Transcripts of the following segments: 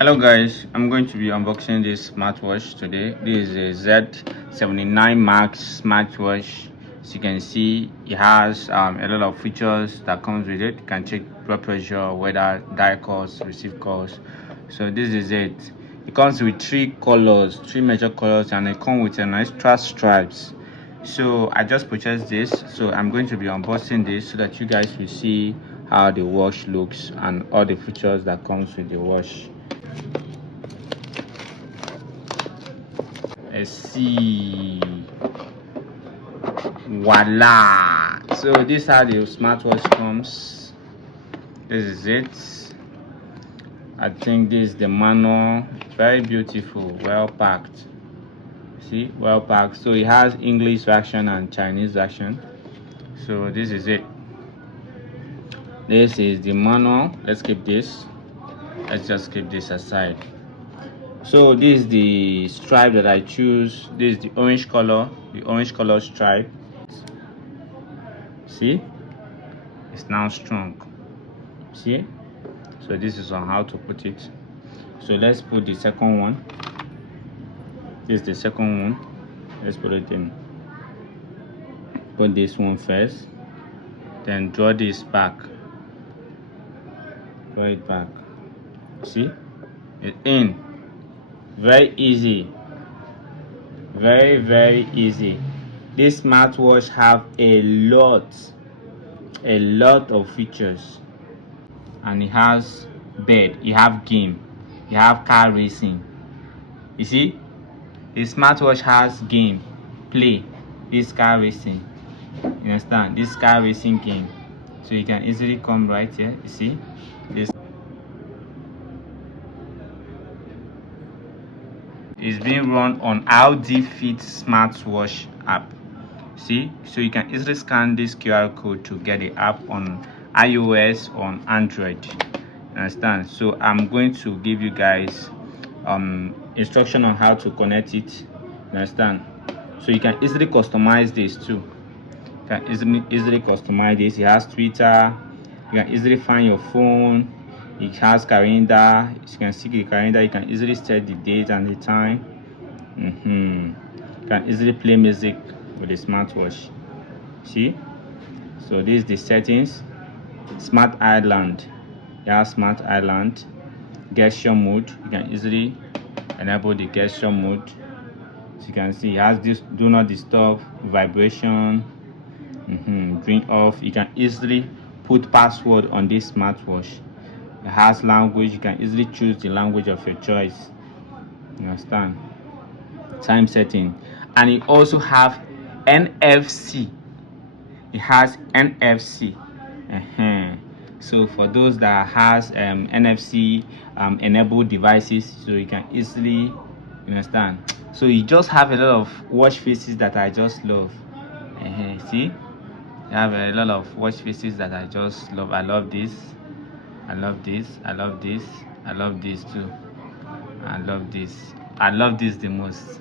Hello guys, I'm going to be unboxing this smartwatch today. This is a Z79 Max smartwatch. As you can see, it has a lot of features that comes with it. You can check blood pressure, weather, dial calls, receive calls. So this is it. It comes with three major colors, and it comes with an extra stripes. So I just purchased this, so I'm going to be unboxing this so that you guys will see how the watch looks and all the features that comes with the watch. Let's see. Voila! So this is how the smartwatch comes. This is it. I think this is the manual. Very beautiful, well packed. See, well packed. So it has English version and Chinese version. So this is it. This is the manual. Let's keep this. Let's just keep this aside. So this is the stripe that I choose. This is the orange color stripe. See, it's now strong. See, so this is on how to put it. So let's put the second one. This is the second one. Let's put it in. Put this one first, then draw this back. Draw it back. See, it's in. Very easy, very easy. This smartwatch have a lot of features, and it has bed, you have game, you have car racing. You see, the smartwatch has game, play this car racing. You understand, this car racing game, so you can easily come right here. You see this is being run on Audi Fit smartwatch app. See, so you can easily scan this QR code to get the app on iOS, on Android. Understand? So I'm going to give you guys instruction on how to connect it. Understand? So you can easily customize this too. You can easily customize this. It has Twitter. You can easily find your phone. It has calendar. You can see the calendar. You can easily set the date and the time. You can easily play music with the smartwatch. See, so this is the settings. Smart Island. You have Smart Island. Gesture mode. You can easily enable the gesture mode. So you can see it has this do not disturb, vibration, bring off. You can easily put password on this smartwatch. It has language. You can easily choose the language of your choice. You understand? Time setting, and it also have NFC. It has NFC. So for those that has NFC enabled devices, so you can easily understand. So you just have a lot of watch faces that I just love. See, you have a lot of watch faces that I just love. I love this. I love this. I love this. I love this too. I love this. I love this the most.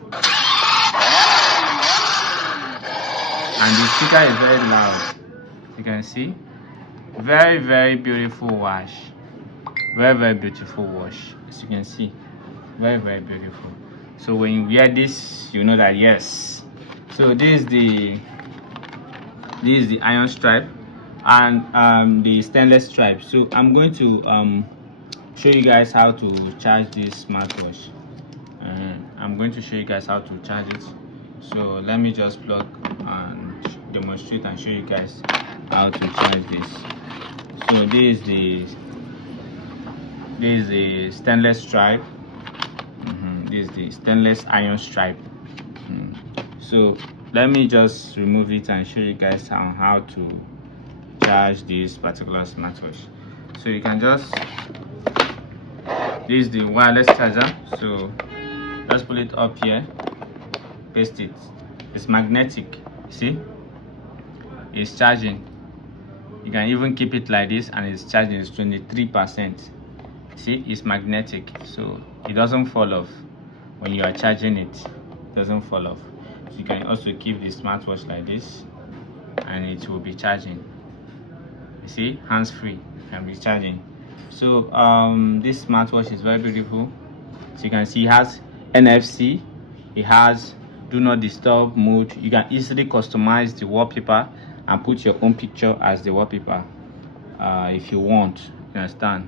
And the speaker is very loud. You can see. Very beautiful watch. Very beautiful watch. As you can see. Very beautiful. So when you wear this, you know that yes. So this is the iron stripe and the stainless stripe. So I'm going to show you guys how to charge this smartwatch. I'm going to show you guys how to charge it. So let me just plug and demonstrate and show you guys how to charge this. So this is the stainless stripe. This is the stainless iron stripe. So let me just remove it and show you guys on how to charge this particular smartwatch. So you can just, this is the wireless charger. So let's put it up here, paste it. It's magnetic. See, it's charging. You can even keep it like this and it's charging. It's 23%. See, it's magnetic, so it doesn't fall off when you are charging it. It doesn't fall off. So you can also keep the smartwatch like this and it will be charging. You see, hands free, can be charging. So this smartwatch is very beautiful. So you can see it has NFC, it has do not disturb mode. You can easily customize the wallpaper and put your own picture as the wallpaper if you want. You understand?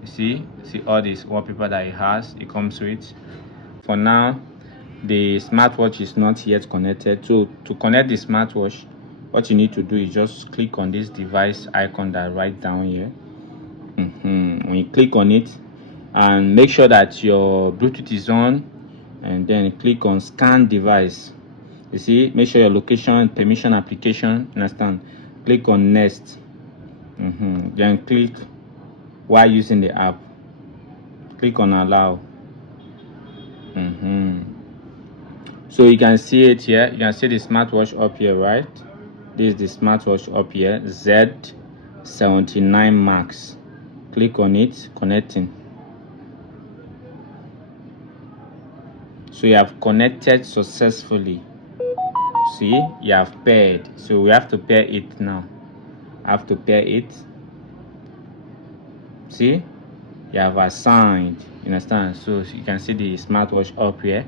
You see all this wallpaper that it comes with. For now, the smartwatch is not yet connected. So to connect the smartwatch, what you need to do is just click on this device icon that right down here. When you click on it, and make sure that your Bluetooth is on, and then click on scan device. You see, make sure your location permission application, understand, click on next. Then click while using the app, click on allow. So you can see it here, you can see the smartwatch up here, right? This is the smartwatch up here, Z79 Max. Click on it, connecting. So you have connected successfully. See, you have paired. So we have to pair it now. I have to pair it. See, you have assigned. You understand? So you can see the smartwatch up here.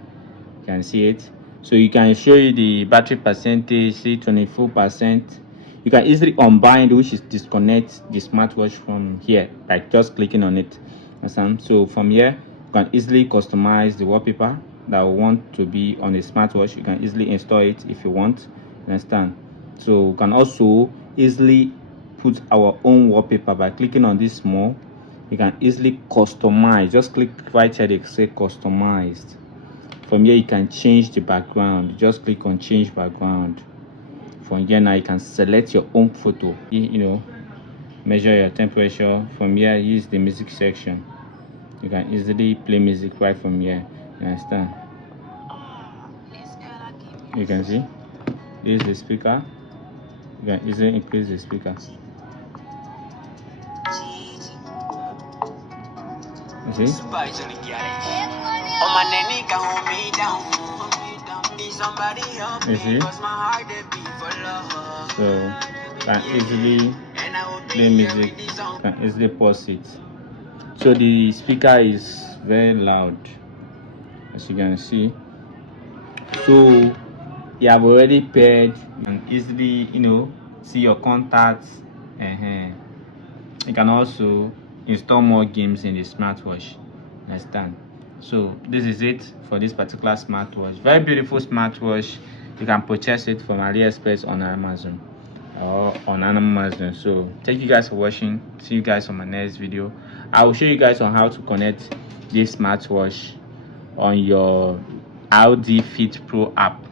You can see it. So you can show you the battery percentage. See, 24%. You can easily unbind, which is disconnect the smartwatch from here by just clicking on it. Understand? So from here, you can easily customize the wallpaper that we want to be on the smartwatch. You can easily install it if you want. Understand? So you can also easily put our own wallpaper by clicking on this small. You can easily customize. Just click right here, they say customized. From here you can change the background. Just click on change background. From here now you can select your own photo. Measure your temperature. From here, use the music section. You can easily play music right from here. You understand? You can see this is the speaker. You can easily increase the speaker. You see? You see? So can easily play music, can easily pause it. So the speaker is very loud, as you can see. So you have already paired. You can easily see your contacts. You can also install more games in the smartwatch. Understand? So this is it for this particular smartwatch. Very beautiful smartwatch. You can purchase it from AliExpress on Amazon or on Amazon. So thank you guys for watching. See you guys on my next video. I will show you guys on how to connect this smartwatch on your Audi Fit Pro app.